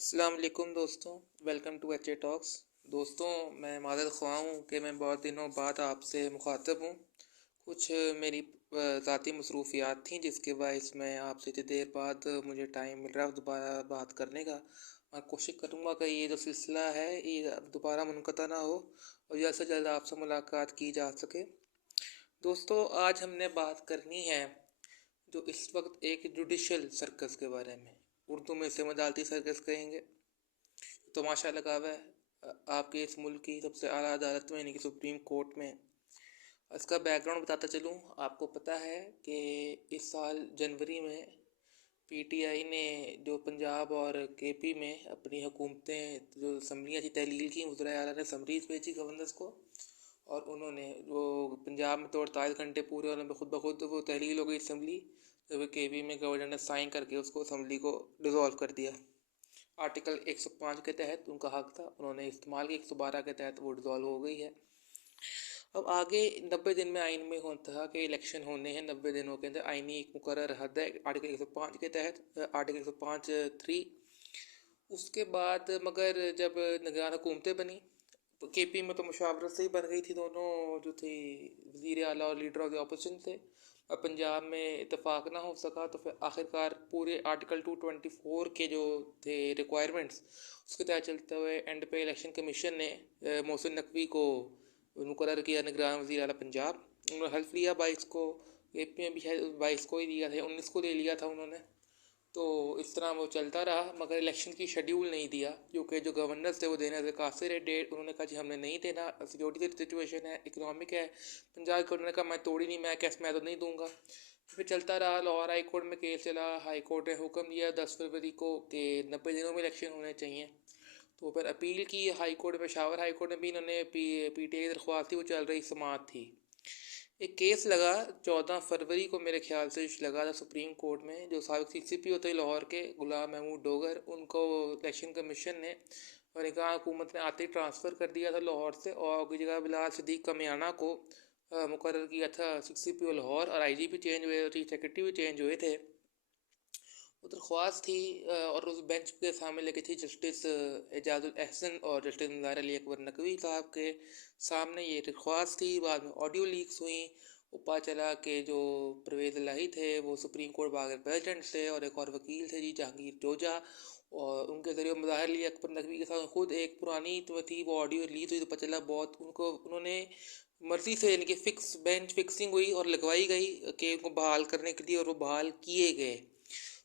अस्सलाम वालेकुम दोस्तों। Welcome to H A talks. दोस्तों, मैं मादर ख्वाह हूँ कि मैं बहुत दिनों बाद आपसे मुखातब हूँ। कुछ मेरी ज़ाती मसरूफियात थी जिसके बायस मैं आपसे इतनी देर बाद मुझे टाइम मिल रहा है दोबारा बात करने का। मैं कोशिश करूँगा कि ये जो सिलसिला है ये दोबारा मुनक़ता ना हो और जल्द से जल्द आपसे मुलाकात की जा सके। दोस्तों, आज हमने बात करनी है जो इस वक्त एक जुडिशल सर्कस के बारे में। उर्दू में इसे मदालती सर्कस कहेंगे। तमाशा लगा हुआ है आपके इस मुल्क की सबसे आला अदालत में यानी कि सुप्रीम कोर्ट में। इसका बैकग्राउंड बताता चलूँ, आपको पता है कि इस साल जनवरी में पीटीआई ने जो पंजाब और केपी में अपनी हुकूमतें जो असम्बलियाँ थी तहलील की, वज़ीर आला ने समरीज भेजी गवर्नर्स को और उन्होंने वो पंजाब में तो 48 घंटे पूरे होने में खुद ब खुद वो तहलील हो गई असम्बली। तो केपी में गवर्नर ने साइन करके उसको असम्बली को डिज़ोल्व कर दिया। आर्टिकल 105 के तहत उनका हक था, उन्होंने इस्तेमाल किया। 112 के तहत वो डिज़ोल्व हो गई है। अब आगे 90 दिन में आइन में होता था कि इलेक्शन होने हैं 90 दिनों के अंदर। आइनी एक मुकर्रर हद है आर्टिकल 105 के तहत, आर्टिकल 105(3). उसके बाद मगर जब निगरान हुकूमतें बनी तो केपी में तो मुशावरत से ही बन गई थी, दोनों जो थे वज़ीर आला और लीडर ऑफ द अपोजिशन थे। अब पंजाब में इतफाक़ ना हो सका तो फिर आखिरकार पूरे आर्टिकल 224 के जो थे रिक्वायरमेंट्स उसके तहत चलते हुए एंड पे इलेक्शन कमीशन ने मोहसिन नकवी को मुकर्रर किया निगरान वज़ीर आला पंजाब। उन्होंने हल्फ लिया 22 को। केपी में भी शायद 22 को ही लिया था, 19 को ले लिया था उन्होंने। तो इस तरह वो चलता रहा मगर इलेक्शन की शेड्यूल नहीं दिया क्योंकि जो गवर्नर्स थे वो देने से कासिर है डेट। उन्होंने कहा जी हमने नहीं देना, सिक्योरिटी सिचुएशन है, इकोनॉमिक है। पंजाब गवर्नर ने कहा मैं तोड़ी नहीं, मैं कैश मैं तो नहीं दूंगा। फिर चलता रहा, लाहौर हाई कोर्ट में केस चला। हाई कोर्ट ने हुक्म दिया 10 फरवरी को कि 90 दिनों में इलेक्शन होने चाहिए। तो फिर अपील की high court, Peshawar high court में भी इन्होंने पीटीआई की दरख्वास्त थी वो चल रही समाअत थी। एक केस लगा 14 फरवरी को मेरे ख्याल से लगा था सुप्रीम कोर्ट में। जो साबिक सीसीपी होते लाहौर के गुलाम महमूद डोगर, उनको इलेक्शन कमीशन ने और निगरान हुकूमत ने आते ही ट्रांसफ़र कर दिया था लाहौर से और उनकी जगह बिलाल सिद्दीक कमियाना को मुकर्रर किया था सीसीपी लाहौर। और आईजी भी चेंज हुए, चीफ सेक्रेटरी भी चेंज हुए थे। वो दरख्वास्त थी और उस बेंच के सामने लगी थी जस्टिस एजाजुल एहसन और जस्टिस मुज़ाहिर अली अकबर नकवी साहब के सामने ये दरख्वास्त थी। बाद में ऑडियो लीक्स हुई, पता चला कि जो परवेज़ इलाही थे वो सुप्रीम कोर्ट बागर प्रेसिडेंट थे और एक और वकील थे जी जहांगीर जोजा, और उनके ज़रिए मुज़ाहिर अली अकबर नकवी के साथ खुद एक पुरानी तो थी वो ऑडियो लीक हुई। तो पता चला बहुत उन्होंने मर्जी से यानी कि फिक्स बेंच फिक्सिंग हुई और लगवाई गई कि उनको बहाल करने के लिए, और वो बहाल किए गए।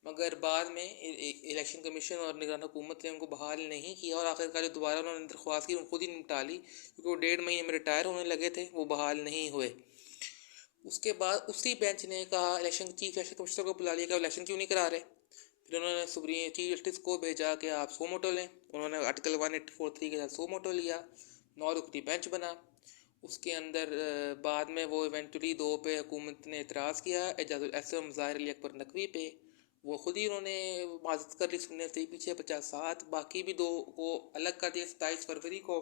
मगर बाद में इलेक्शन कमीशन और निगरान हुकूमत ने उनको बहाल नहीं किया और आखिरकार दोबारा उन्होंने दरख्वास्त की खुद ही निपटा ली क्योंकि वो 1.5 महीने में रिटायर होने लगे थे, वो बहाल नहीं हुए। उसके बाद उसी बेंच ने कहा, चीफ इलेक्शन कमिश्नर को बुला लिया कि इलेक्शन क्यों नहीं करा रहे। फिर उन्होंने सुप्रीम चीफ जस्टिस को भेजा कि आप सो मोटो लें। उन्होंने आर्टिकल 184(3) के साथ सो मोटो लिया। 9 रुकनी बेंच बना। उसके अंदर बाद में वो इवेंचुअली 2 पे हुकूमत ने एतराज़ किया, एजाजुल एहसन मुज़ाहिर अली अकबर नकवी पे। वो खुद ही उन्होंने माजत कर ली सुनने से ही पीछे 50-7। बाकी भी 2 को अलग कर दिया 27 फरवरी को।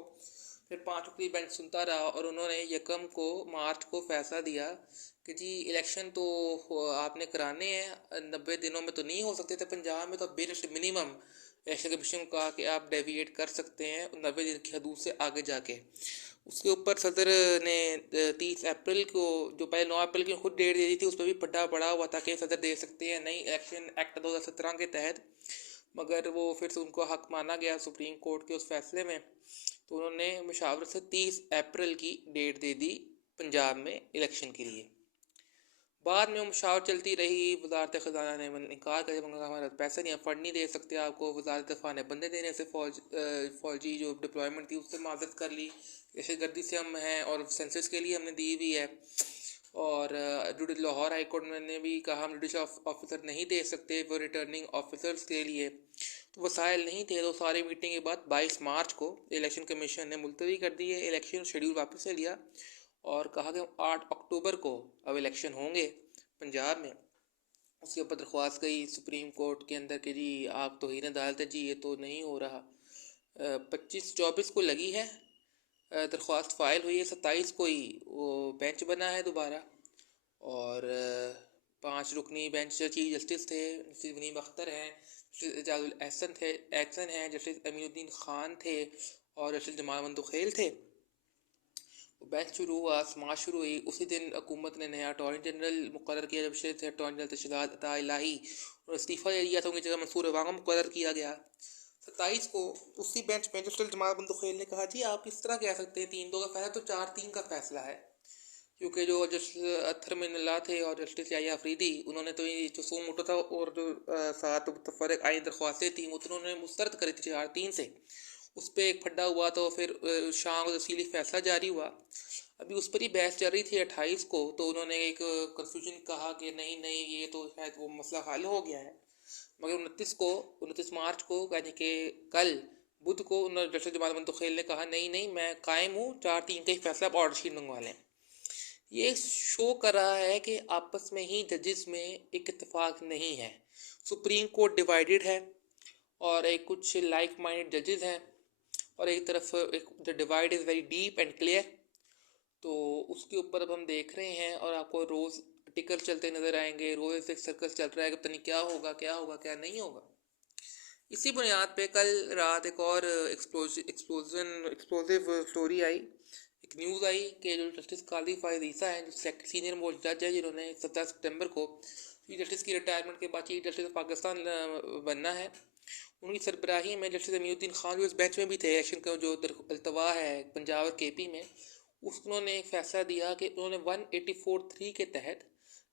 फिर 5 रुकनी बेंच सुनता रहा और उन्होंने यकम को मार्च को फैसला दिया कि जी इलेक्शन तो आपने कराने हैं, 90 दिनों में तो नहीं हो सकते थे पंजाब में, तो बेस्ट मिनिमम इलेक्शन कमीशन को कहा कि आप डेविएट कर सकते हैं 90 दिन की हदूद से आगे जाके। उसके ऊपर सदर ने 30 अप्रैल को, जो पहले 9 अप्रैल की खुद डेट दे दी थी, उस पर भी पड्डा पड़ा हुआ था कि सदर दे सकते हैं नई इलेक्शन एक्ट 2017 के तहत। मगर वो फिर से उनको हक माना गया सुप्रीम कोर्ट के उस फैसले में। तो उन्होंने मुशावरत से 30 अप्रैल की डेट दे दी पंजाब में इलेक्शन के लिए। बाद में वो मुशावरत चलती रही। वजारत ख़जाना ने इनकार कर दिया, हमारा पैसा नहीं है, फंड नहीं दे सकते आपको। वजारत दफ़ा ने बंदे देने से फ़ौजी जो डिप्लॉयमेंट थी उससे माजत कर ली, दहशत गर्दी से हम हैं और सेंसस के लिए हमने दी हुई है। और लाहौर हाई कोर्ट ने भी कहा हम जुडिशल ऑफिसर नहीं दे सकते वो रिटर्निंग ऑफिसर्स के लिए, तो वसाइल नहीं थे। तो सारी मीटिंग के बाद 22 मार्च को इलेक्शन कमीशन ने मुलतवी कर दी है, इलेक्शन शेड्यूल वापस ले लिया और कहा कि 8 अक्टूबर को अब इलेक्शन होंगे पंजाब में। उसके ऊपर दरख्वास्त गई सुप्रीम कोर्ट के अंदर कि जी आप तौहीन अदालत है, जी ये तो नहीं हो रहा। 25-24 को लगी है दरख्वास्त फ़ाइल हुई है, 27 को ही वो बेंच बना है दोबारा। और 5 रुकनी बेंच चीफ जस्टिस थे, नसीब वनीम अख्तर हैं, जस्टिस एजाजुल एहसन है, जस्टिस अमीनुद्दीन खान थे और जस्टिस जमाल बंदुखेल थे। बैच शुरू हुआ, समाज शुरू हुई। उसी दिन हुकूमत ने नया अटॉर्नी जनरल मुकर्रर किया, जब शेर थे अटॉर्नी जनरल तशरीफ़ात अता इलाही, और इस्तीफ़ा दे दिया था। उनकी जगह मंसूर वांगा मुकर्रर किया गया 27 को। उसी बेंच में जस्टिस जमाल बंदुखेल ने कहा, जी आप इस तरह कह सकते हैं 3-2 का फैसला, तो 4-3 का फैसला है, क्योंकि जो जस्टिस अत्तर मिनल्ला थे और जस्टिस याहिया अफरीदी, उन्होंने तो ये जो सो मोटो था और जो 7 मुतफ़र्रिक़ आईनी दरख्वास्तें थी वो तो उन्होंने मुस्तरद करी थी 4-3 से। उस पर एक फड्डा हुआ तो फिर शाम को तफसीली फैसला जारी हुआ। अभी उस पर ही बहस चल रही थी 28 को, तो उन्होंने एक कंफ्यूजन कहा कि नहीं नहीं ये तो शायद वो मसला हल हो गया है। मगर 29 मार्च को यानी कि कल बुध को उन्होंने जस्टिस जमाल बंदुखेल ने कहा नहीं नहीं मैं कायम हूँ, 4-3 का ही फैसला, आप ऑर्डर शीट मंगवा लें। ये शो कर रहा है कि आपस में ही जजेस में एक इत्तेफाक नहीं है। सुप्रीम कोर्ट डिवाइडेड है और एक कुछ लाइक माइंडेड जजेस हैं, और एक तरफ एक the divide is very deep and clear. तो उसके ऊपर अब हम देख रहे हैं और आपको रोज़ आर्टिकल चलते नज़र आएंगे, रोज़ एक सर्कल चल रहा है कि पता नहीं क्या होगा क्या होगा क्या नहीं होगा। इसी बुनियाद पे कल रात एक और एक्सप्लोजिव स्टोरी आई, एक न्यूज़ आई कि जो जस्टिस काजी फायद ईसा हैं, जो सीनियर मोस्ट जज है, जिन्होंने 17 सितंबर को चीफ जस्टिस की रिटायरमेंट के बाद चीफ जस्टिस पाकिस्तान बनना है, उनकी सरबराही में जस्टिस अमीनुद्दीन खान जो इस बेंच में भी थे, एक्शन का जो अल्तवा है पंजाब और केपी में, उन्होंने एक फैसला दिया कि उन्होंने 184(3) के तहत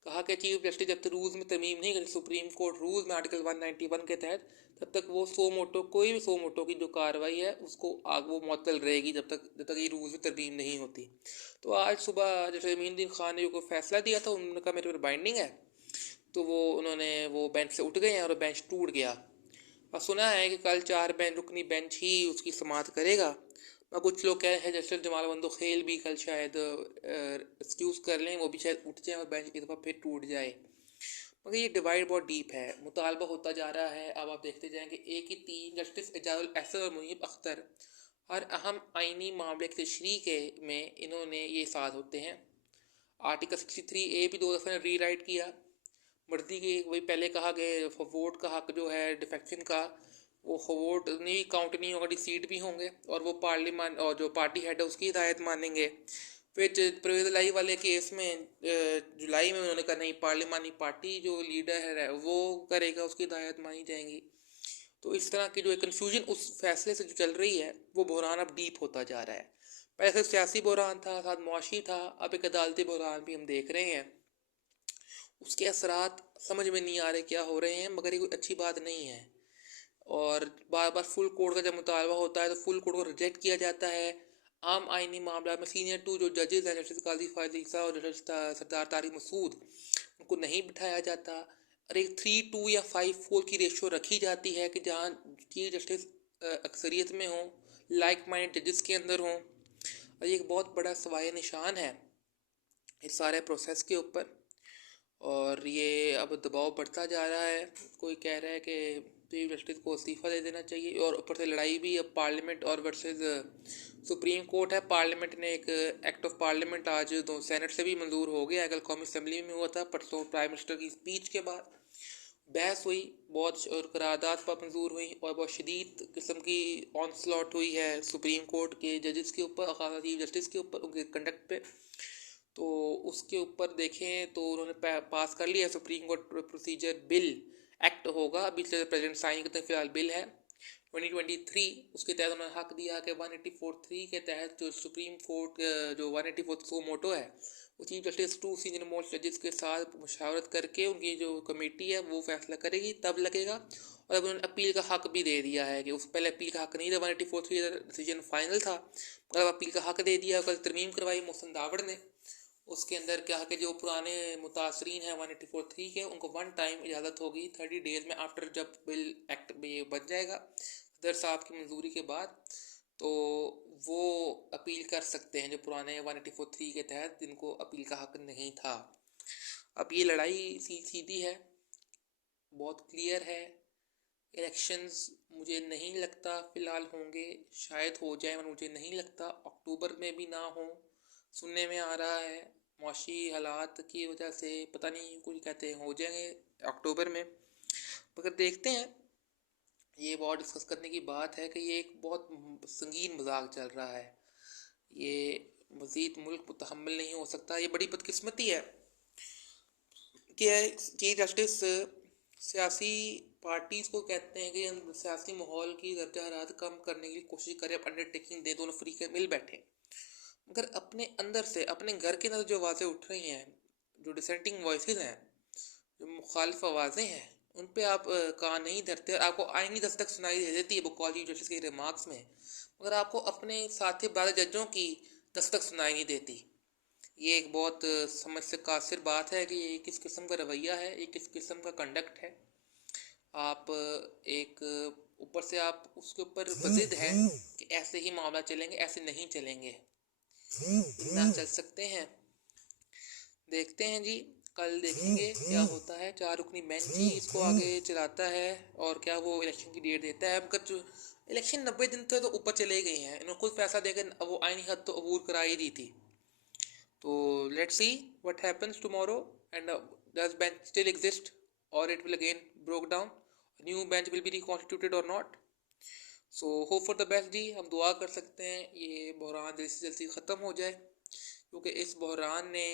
कहा कि चीफ जस्टिस जब तक रूल्स में तरमीम नहीं करें, सुप्रीम कोर्ट रूल्स में आर्टिकल 191 के तहत, तब तक वो कोई भी सो मोटो की जो कार्रवाई है उसको वो मुअत्तल रहेगी जब तक ये रूल्स में तरमीम नहीं होती। तो आज सुबह जैसे अमीनुद्दीन खान ने जो फैसला दिया था, उन्होंने कहा मेरे पर बाइंडिंग है, तो वो बेंच से उठ गए हैं और बेंच टूट गया। और सुना है कि कल 4 रुकनी बेंच ही उसकी समाअत करेगा। और कुछ लोग कह रहे हैं जस्टिस जमाल बंदुखेल भी कल शायद एक्सक्यूज़ कर लें, वो भी शायद उठ जाए और बेंच एक दफ़ा फिर टूट जाए। मगर ये डिवाइड बहुत डीप है, मुतालबा होता जा रहा है। अब आप देखते जाएंगे एक ही 3 जस्टिस एजाजुल एहसन और मुनीब अख्तर हर अहम आइनी मामले की तशरीह के में इन्होंने ये साथ होते हैं। आर्टिकल 63A भी 2 दफ़ा री राइट किया, मर्दी की वही पहले कहा कि वोट का हक जो है डिफेक्शन का, वो वोट नहीं काउंट नहीं होगा, डिसीट भी होंगे, और वो पार्लियामेंट और जो पार्टी हेड है उसकी हिदायत मानेंगे। फिर परवेज़ लाई वाले केस में जुलाई में उन्होंने कहा नहीं, पार्लियामानी पार्टी जो लीडर है वो करेगा, उसकी हिदायत मानी जाएंगी। तो इस तरह की जो कन्फ्यूजन उस फैसले से जो चल रही है, वो बहरान अब डीप होता जा रहा है। पहले सिर्फ सियासी बहरान था, साथ मुआशी था, अब एक अदालती बहरान भी हम देख रहे हैं। उसके असरात समझ में नहीं आ रहे क्या हो रहे हैं, मगर ये कोई अच्छी बात नहीं है। और बार बार फुल कोर्ट का जब मुतालबा होता है तो फुल कोर्ट को रिजेक्ट किया जाता है। आम आइनी मामला में सीनियर 2 जो जजेस हैं, जस्टिस काजी फायद ईसा और जस्टिस सरदार तारिक मसूद, उनको नहीं बिठाया जाता, और एक 3-2 या 5-4 की रेशो रखी जाती है कि जहाँ चीफ जस्टिस अक्सरियत में हों, लाइक माइंड जजेस के अंदर हों। और ये एक बहुत बड़ा सवाए निशान है इस सारे प्रोसेस के ऊपर, और ये अब दबाव बढ़ता जा रहा है। कोई कह रहा है कि चीफ जस्टिस को इस्तीफ़ा दे देना चाहिए, और ऊपर से लड़ाई भी अब पार्लियामेंट और वर्सेस सुप्रीम कोर्ट है। पार्लियामेंट ने एक एक्ट ऑफ पार्लियामेंट आज सेनेट से भी मंजूर हो गया, कल कौमी असम्बली में हुआ था परसों प्राइम मिनिस्टर की स्पीच के बाद बहस हुई बहुत, और करारदाद पर मंजूर हुई, और बहुत शदीद किस्म की ऑनस्लॉट हुई है सुप्रीम कोर्ट के जजेस के ऊपर, खासा चीफ जस्टिस के ऊपर, उनके कंडक्ट पे। तो उसके ऊपर देखें तो उन्होंने पास कर लिया supreme court procedure bill, act होगा अभी प्रेसिडेंट साइन करते हैं, फिलहाल बिल है 2023। उसके तहत उन्होंने हक दिया कि 184(3) के तहत जो सुप्रीम कोर्ट जो 184 सो मोटो है, वो चीफ जस्टिस 2 सीनियर मोस्ट जजेस के साथ मुशावरत करके उनकी जो कमेटी है वो फैसला करेगी, तब लगेगा। और अब उन्होंने अपील का हक भी दे दिया है कि उस पहले अपील का हक नहीं था, 184(3) डिसीजन फाइनल था, मतलब अपील का हक दे दिया। कल तरमीम करवाई मोहसिन दावड़ ने, उसके अंदर क्या है कि जो पुराने मुतासरीन हैं 184(3) के, उनको 1 टाइम इजाज़त होगी 30 डेज़ में, आफ्टर जब बिल एक्ट ये बन जाएगा सदर साहब की मंजूरी के बाद, तो वो अपील कर सकते हैं जो पुराने 184(3) के तहत जिनको अपील का हक नहीं था। अब ये लड़ाई सीधी है, बहुत क्लियर है। इलेक्शंस मुझे नहीं लगता फ़िलहाल होंगे, शायद हो जाए मगर मुझे नहीं लगता, अक्टूबर में भी ना हो, सुनने में आ रहा है मौशी हालात की वजह से, पता नहीं, कुछ कहते हैं हो जाएंगे अक्टूबर में, मगर देखते हैं। ये बहुत डिस्कस करने की बात है कि ये एक बहुत संगीन मजाक चल रहा है। ये मज़ीद मुल्क मुतहम्मिल नहीं हो सकता। ये बड़ी बदकिस्मती है कि चीफ जस्टिस सियासी पार्टीज़ को कहते हैं कि हम सियासी माहौल की दर्जा हरारत कम करने की कोशिश करें, अंडरटेकिंग दे, दोनों फरीकें मिल बैठे, मगर अपने अंदर से, अपने घर के अंदर जो आवाज़ें उठ रही हैं, जो डिसेंटिंग वॉइसेस हैं, जो मुखालिफ आवाज़ें हैं, उन पे आप कान नहीं धरते। आपको आईनी दस्तक सुनाई दे देती है बुकॉल जस्टिस के रिमार्क्स में, मगर आपको अपने साथी ब्रदर जजों की दस्तक सुनाई नहीं देती। ये एक बहुत समझ से कासिर बात है कि ये किस किस्म का रवैया है, ये किस किस्म का कंडक्ट है। आप एक ऊपर से आप उसके ऊपर बजिद हैं कि ऐसे ही मामला चलेंगे, ऐसे नहीं चलेंगे, ना चल सकते हैं। देखते हैं जी, कल देखेंगे क्या होता है। 4 रुकनी बेंच ही इसको आगे चलाता है और क्या वो इलेक्शन की डेट देता है। मगर जो इलेक्शन 90 दिन तक तो ऊपर चले गए हैं, इन्होंने खुद फैसला देकर वो आईनी हद तो अबूर करा ही दी थी। तो let's see what happens tomorrow and does bench still exist और it will again broke down, new bench will be reconstituted और not. So hope for the best जी। हम दुआ कर सकते हैं ये बहरान जल्दी से जल्दी ख़त्म हो जाए, क्योंकि इस बहरान ने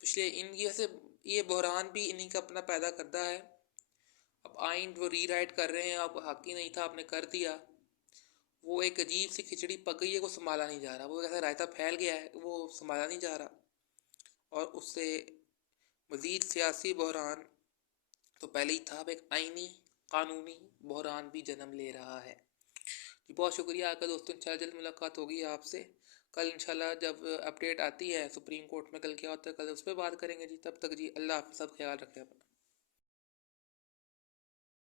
पिछले इनकी वैसे ये बहरान भी इन्हीं का अपना पैदा करता है। अब आइन वो रीराइट कर रहे हैं, अब हक ही नहीं था, आपने कर दिया। वो एक अजीब सी खिचड़ी पक गई है, वो संभाला नहीं जा रहा। वो ऐसा रायता फैल गया है, वो संभाला नहीं जा रहा। और उससे मज़ीद सियासी बहरान तो पहले ही था, अब एक आइनी कानूनी बहरान भी जन्म ले रहा है जी। बहुत शुक्रिया आपका दोस्तों, इंशाल्लाह जल्द मुलाकात होगी आपसे। कल इंशाल्लाह जब अपडेट आती है सुप्रीम कोर्ट में कल क्या होता है, कल उस पर बात करेंगे जी। तब तक जी अल्लाह आप सब ख्याल रखें अपना।